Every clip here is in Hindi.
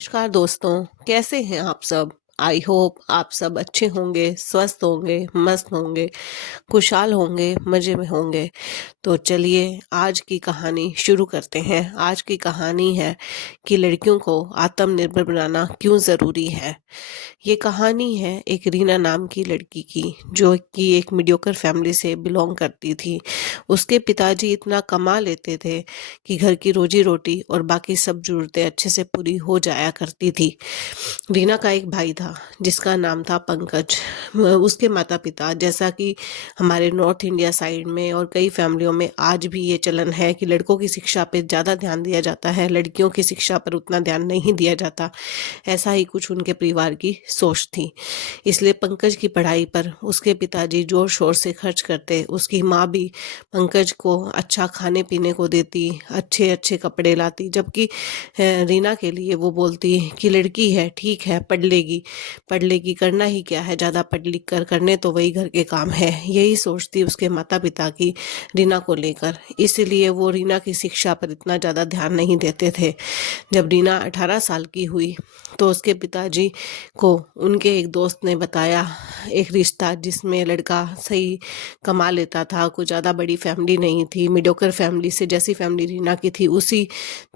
नमस्कार दोस्तों, कैसे हैं आप सब। आई होप आप सब अच्छे होंगे, स्वस्थ होंगे, मस्त होंगे, खुशहाल होंगे, मजे में होंगे। तो चलिए आज की कहानी शुरू करते हैं। आज की कहानी है कि लड़कियों को आत्मनिर्भर बनाना क्यों ज़रूरी है। ये कहानी है एक रीना नाम की लड़की की, जो कि एक मीडियोकर फैमिली से बिलोंग करती थी। उसके पिताजी इतना कमा लेते थे कि घर की रोजी रोटी और बाकी सब ज़रूरतें अच्छे से पूरी हो जाया करती थी। रीना का एक भाई था जिसका नाम था पंकज। उसके माता पिता, जैसा कि हमारे नॉर्थ इंडिया साइड में और कई फैमिलियों में आज भी ये चलन है कि लड़कों की शिक्षा पे ज़्यादा ध्यान दिया जाता है, लड़कियों की शिक्षा पर उतना ध्यान नहीं दिया जाता। ऐसा ही कुछ उनके परिवार की सोच थी। इसलिए पंकज की पढ़ाई पर उसके पिताजी जोर शोर से खर्च करते। उसकी माँ भी पंकज को अच्छा खाने पीने को देती, अच्छे अच्छे कपड़े लाती, जबकि रीना के लिए वो बोलती कि लड़की है, ठीक है, पढ़ लेगी, करना ही क्या है, ज़्यादा पढ़ लिख कर करने तो वही घर के काम है। यही सोचती उसके माता पिता की रीना को लेकर। इसलिए वो रीना की शिक्षा पर इतना ज़्यादा ध्यान नहीं देते थे। जब रीना 18 साल की हुई तो उसके पिताजी को उनके एक दोस्त ने बताया एक रिश्ता जिसमें लड़का सही कमा लेता था, कुछ ज़्यादा बड़ी फैमिली नहीं थी, मीडियोकर फैमिली से, जैसी फैमिली रीना की थी उसी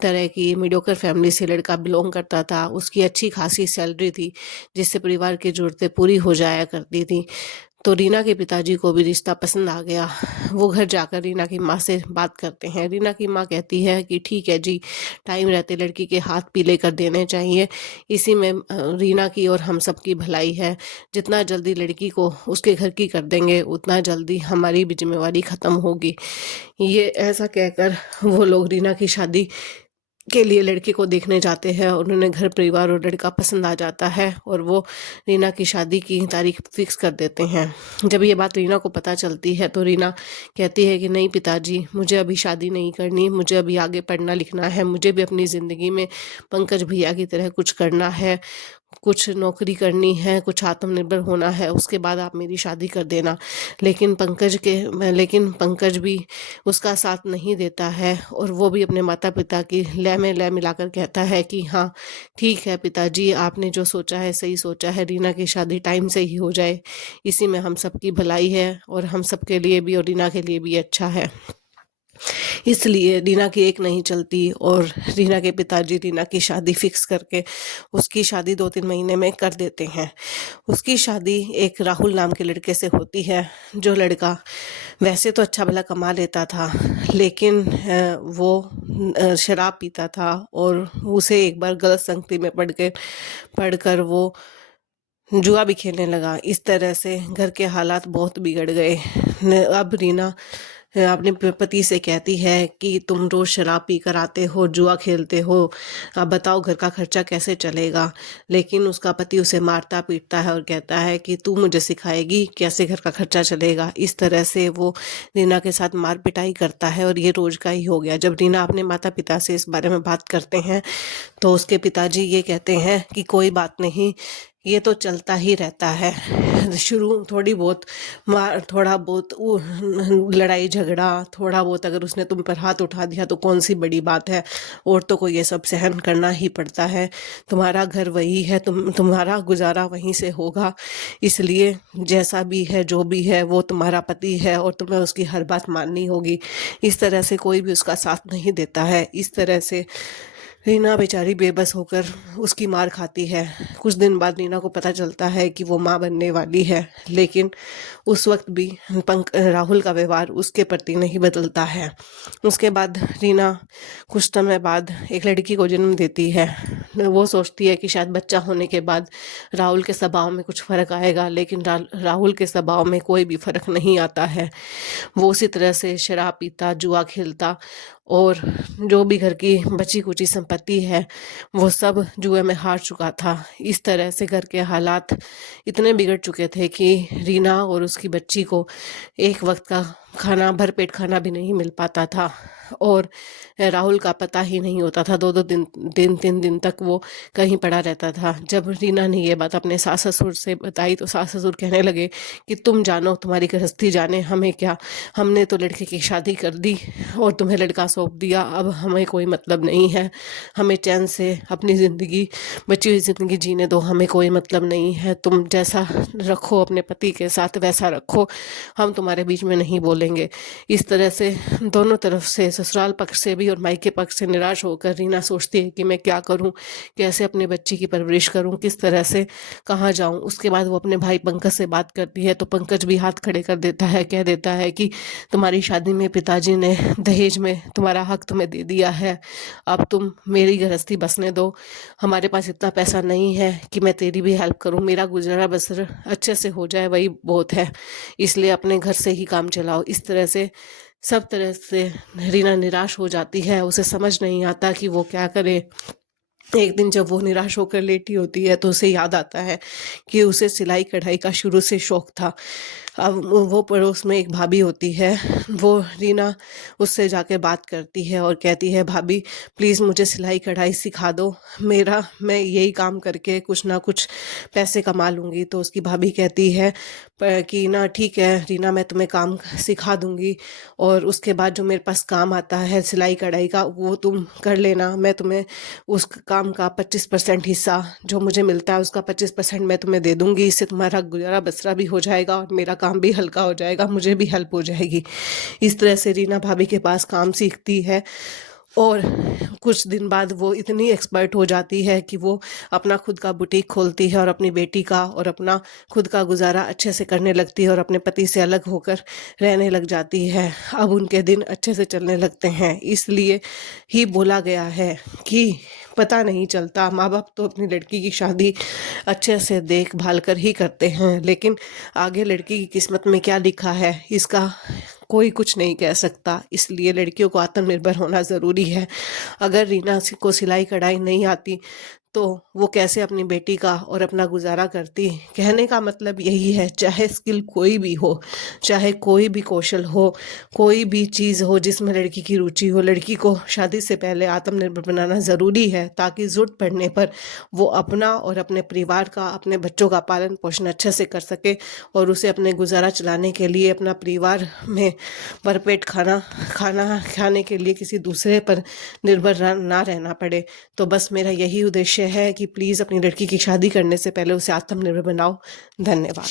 तरह की मीडियोकर फैमिली से लड़का बिलोंग करता था। उसकी अच्छी खासी सैलरी थी जिससे परिवार की ज़रूरतें पूरी हो जाया करती थी। तो रीना के पिताजी को भी रिश्ता पसंद आ गया। वो घर जाकर रीना की माँ से बात करते हैं। रीना की माँ कहती है कि ठीक है जी, टाइम रहते लड़की के हाथ पीले कर देने चाहिए, इसी में रीना की और हम सब की भलाई है। जितना जल्दी लड़की को उसके घर की कर देंगे उतना जल्दी हमारी भी जिम्मेवारी ख़त्म होगी। ये ऐसा कहकर वो लोग रीना की शादी के लिए लड़के को देखने जाते हैं। उन्होंने घर परिवार और लड़का पसंद आ जाता है और वो रीना की शादी की तारीख फिक्स कर देते हैं। जब ये बात रीना को पता चलती है तो रीना कहती है कि नहीं पिताजी, मुझे अभी शादी नहीं करनी, मुझे अभी आगे पढ़ना लिखना है, मुझे भी अपनी ज़िंदगी में पंकज भैया की तरह कुछ करना है, कुछ नौकरी करनी है, कुछ आत्मनिर्भर होना है, उसके बाद आप मेरी शादी कर देना। लेकिन पंकज भी उसका साथ नहीं देता है और वो भी अपने माता पिता की लय में लय मिलाकर कहता है कि हाँ ठीक है पिताजी, आपने जो सोचा है सही सोचा है, रीना की शादी टाइम से ही हो जाए, इसी में हम सबकी भलाई है और हम सबके लिए भी और रीना के लिए भी अच्छा है। इसलिए रीना की एक नहीं चलती और रीना के पिताजी रीना की शादी फिक्स करके उसकी शादी 2-3 महीने में कर देते हैं। उसकी शादी एक राहुल नाम के लड़के से होती है। जो लड़का वैसे तो अच्छा भला कमा लेता था, लेकिन वो शराब पीता था और उसे एक बार गलत संगति में पढ़कर वो जुआ भी खेलने लगा। इस तरह से घर के हालात बहुत बिगड़ गए। अब रीना अपने पति से कहती है कि तुम रोज शराब पी कर आते हो, जुआ खेलते हो, अब बताओ घर का खर्चा कैसे चलेगा। लेकिन उसका पति उसे मारता पीटता है और कहता है कि तू मुझे सिखाएगी कैसे घर का खर्चा चलेगा। इस तरह से वो रीना के साथ मार पिटाई करता है और ये रोज का ही हो गया। जब रीना अपने माता पिता से इस बारे में बात करते हैं तो उसके पिताजी ये कहते हैं कि कोई बात नहीं, ये तो चलता ही रहता है। शुरू थोड़ी बहुत मार, थोड़ा बहुत लड़ाई झगड़ा, थोड़ा बहुत अगर उसने तुम पर हाथ उठा दिया तो कौन सी बड़ी बात है, औरतों को ये सब सहन करना ही पड़ता है। तुम्हारा घर वही है, तुम्हारा गुजारा वहीं से होगा, इसलिए जैसा भी है जो भी है वो तुम्हारा पति है और तुम्हें उसकी हर बात माननी होगी। इस तरह से कोई भी उसका साथ नहीं देता है। इस तरह से रीना बेचारी बेबस होकर उसकी मार खाती है। कुछ दिन बाद रीना को पता चलता है कि वो माँ बनने वाली है, लेकिन उस वक्त भी राहुल का व्यवहार उसके प्रति नहीं बदलता है। उसके बाद रीना कुछ समय बाद एक लड़की को जन्म देती है। वो सोचती है कि शायद बच्चा होने के बाद राहुल के स्वभाव में कुछ फ़र्क आएगा, लेकिन राहुल के स्वभाव में कोई भी फ़र्क नहीं आता है। वो उसी तरह से शराब पीता, जुआ खेलता और जो भी घर की बची कुची संपत्ति है वो सब जुए में हार चुका था। इस तरह से घर के हालात इतने बिगड़ चुके थे कि रीना और उसकी बच्ची को एक वक्त का खाना, भरपेट खाना भी नहीं मिल पाता था और राहुल का पता ही नहीं होता था। 2-2 दिन 3 दिन तक वो कहीं पड़ा रहता था। जब रीना ने ये बात अपने सास ससुर से बताई तो सास ससुर कहने लगे कि तुम जानो, तुम्हारी गृहस्थी जाने, हमें क्या, हमने तो लड़के की शादी कर दी और तुम्हें लड़का सौंप दिया, अब हमें कोई मतलब नहीं है, हमें चैन से अपनी ज़िंदगी, बची हुई ज़िंदगी जीने दो, हमें कोई मतलब नहीं है, तुम जैसा रखो अपने पति के साथ वैसा रखो, हम तुम्हारे बीच में नहीं बोलेंगे। इस तरह से दोनों तरफ से, ससुराल पक्ष से भी और मायके पक्ष से निराश होकर रीना सोचती है कि मैं क्या करूं, कैसे अपने बच्ची की परवरिश करूं, किस तरह से, कहाँ जाऊं। उसके बाद वो अपने भाई पंकज से बात करती है तो पंकज भी हाथ खड़े कर देता है, कह देता है कि तुम्हारी शादी में पिताजी ने दहेज में तुम्हारा हक तुम्हें दे दिया है, अब तुम मेरी गृहस्थी बसने दो, हमारे पास इतना पैसा नहीं है कि मैं तेरी भी हेल्प करूं, मेरा गुजारा बसर अच्छे से हो जाए वही बहुत है, इसलिए अपने घर से ही काम चलाओ। इस तरह से सब तरह से रीना निराश हो जाती है, उसे समझ नहीं आता कि वो क्या करे। एक दिन जब वो निराश होकर लेटी होती है तो उसे याद आता है कि उसे सिलाई कढ़ाई का शुरू से शौक था। अब वो पड़ोस में एक भाभी होती है, वो रीना उससे जाके बात करती है और कहती है भाभी प्लीज़ मुझे सिलाई कढ़ाई सिखा दो, मैं यही काम करके कुछ ना कुछ पैसे कमा लूँगी। तो उसकी भाभी कहती है कि ना ठीक है रीना, मैं तुम्हें काम सिखा दूँगी और उसके बाद जो मेरे पास काम आता है सिलाई कढ़ाई का वो तुम कर लेना, मैं तुम्हें उस काम का 25% हिस्सा जो मुझे मिलता है उसका 25% मैं तुम्हें दे दूँगी, इससे तुम्हारा गुजारा बसरा भी हो जाएगा और मेरा काम भी हल्का हो जाएगा, मुझे भी हेल्प हो जाएगी। इस तरह से रीना भाभी के पास काम सीखती है और कुछ दिन बाद वो इतनी एक्सपर्ट हो जाती है कि वो अपना खुद का बुटीक खोलती है और अपनी बेटी का और अपना खुद का गुजारा अच्छे से करने लगती है और अपने पति से अलग होकर रहने लग जाती है। अब उनके दिन अच्छे से चलने लगते हैं। इसलिए ही बोला गया है कि पता नहीं चलता, माँ बाप तो अपनी लड़की की शादी अच्छे से देखभाल कर ही करते हैं, लेकिन आगे लड़की की किस्मत में क्या लिखा है इसका कोई कुछ नहीं कह सकता। इसलिए लड़कियों को आत्मनिर्भर होना ज़रूरी है। अगर रीना को सिलाई कढ़ाई नहीं आती तो वो कैसे अपनी बेटी का और अपना गुजारा करती। कहने का मतलब यही है, चाहे स्किल कोई भी हो, चाहे कोई भी कौशल हो, कोई भी चीज़ हो जिसमें लड़की की रुचि हो, लड़की को शादी से पहले आत्मनिर्भर बनाना ज़रूरी है ताकि ज़रूरत पड़ने पर वो अपना और अपने परिवार का, अपने बच्चों का पालन पोषण अच्छे से कर सके और उसे अपने गुजारा चलाने के लिए, अपना परिवार में भरपेट खाना खाने के लिए किसी दूसरे पर निर्भर ना रहना पड़े। तो बस मेरा यही उद्देश्य है कि प्लीज़ अपनी लड़की की शादी करने से पहले उसे आत्मनिर्भर बनाओ। धन्यवाद।